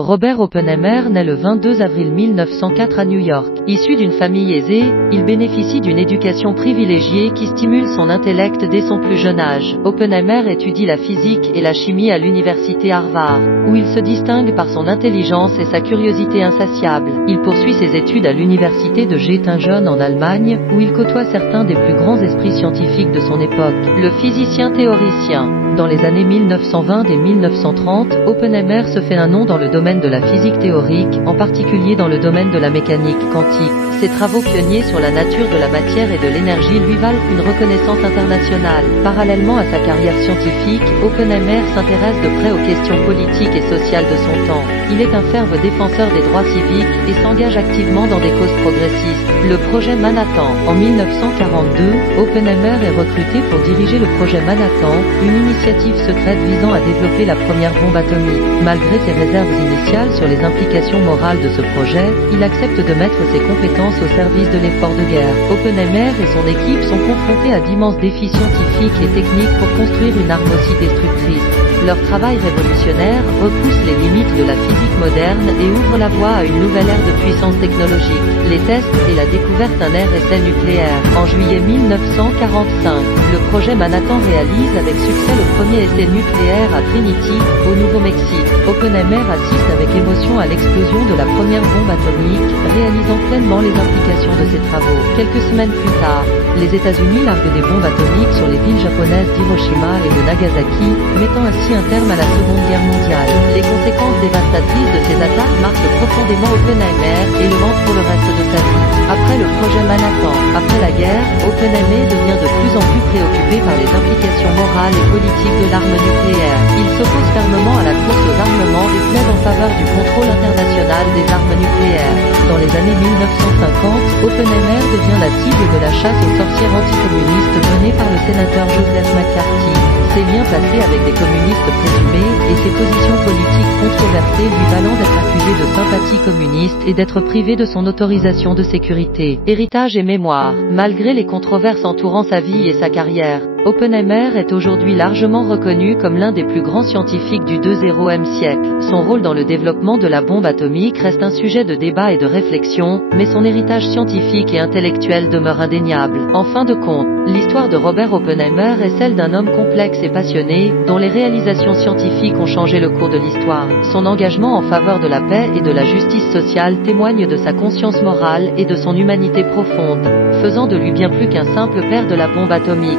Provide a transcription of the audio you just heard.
Robert Oppenheimer naît le 22 avril 1904 à New York. Issu d'une famille aisée, il bénéficie d'une éducation privilégiée qui stimule son intellect dès son plus jeune âge. Oppenheimer étudie la physique et la chimie à l'université Harvard, où il se distingue par son intelligence et sa curiosité insatiable. Il poursuit ses études à l'université de Göttingen en Allemagne, où il côtoie certains des plus grands esprits scientifiques de son époque. Le physicien théoricien. Dans les années 1920 et 1930, Oppenheimer se fait un nom dans le domaine de la physique théorique, en particulier dans le domaine de la mécanique quantique. Ses travaux pionniers sur la nature de la matière et de l'énergie lui valent une reconnaissance internationale. Parallèlement à sa carrière scientifique, Oppenheimer s'intéresse de près aux questions politiques et sociales de son temps. Il est un fervent défenseur des droits civiques et s'engage activement dans des causes progressistes. Le projet Manhattan. En 1942, Oppenheimer est recruté pour diriger le projet Manhattan, une initiative secrète visant à développer la première bombe atomique. Malgré ses réserves initiales sur les implications morales de ce projet, il accepte de mettre ses compétences au service de l'effort de guerre. Oppenheimer et son équipe sont confrontés à d'immenses défis scientifiques et techniques pour construire une arme aussi destructrice. Leur travail révolutionnaire repousse les limites de la physique moderne et ouvre la voie à une nouvelle ère de puissance technologique. Les tests et la découverte d'un essai nucléaire. En juillet 1945, le projet Manhattan réalise avec succès le premier essai nucléaire à Trinity, au Nouveau-Mexique. Oppenheimer assiste avec émotion à l'explosion de la première bombe atomique, réalisant pleinement les implications de ses travaux. Quelques semaines plus tard, les États-Unis larguent des bombes atomiques sur les villes japonaises d'Hiroshima et de Nagasaki, mettant ainsi un terme à la Seconde Guerre mondiale. Les conséquences dévastatrices de ces attaques marquent profondément Oppenheimer et le hantent pour le reste de sa vie. Après le projet Manhattan, après la guerre, Oppenheimer devient de plus en plus préoccupé par les implications morales et politiques de l'arme nucléaire. Il s'oppose fermement à la course aux armements et plaide en faveur du contrôle international des armes nucléaires. Dans les années 1950, Oppenheimer devient la cible de la chasse aux sorcières anticommunistes menée par le sénateur Joseph McCarthy. Ses liens passés avec des communistes présumés et ses positions politiques controversées lui valant d'être accusé de sympathie communiste et d'être privé de son autorisation de sécurité. Héritage et mémoire. Malgré les controverses entourant sa vie et sa carrière, Oppenheimer est aujourd'hui largement reconnu comme l'un des plus grands scientifiques du 20e siècle. Son rôle dans le développement de la bombe atomique reste un sujet de débat et de réflexion, mais son héritage scientifique et intellectuel demeure indéniable. En fin de compte, l'histoire de Robert Oppenheimer est celle d'un homme complexe et passionné, dont les réalisations scientifiques ont changé le cours de l'histoire. Son engagement en faveur de la paix et de la justice sociale témoigne de sa conscience morale et de son humanité profonde, faisant de lui bien plus qu'un simple père de la bombe atomique.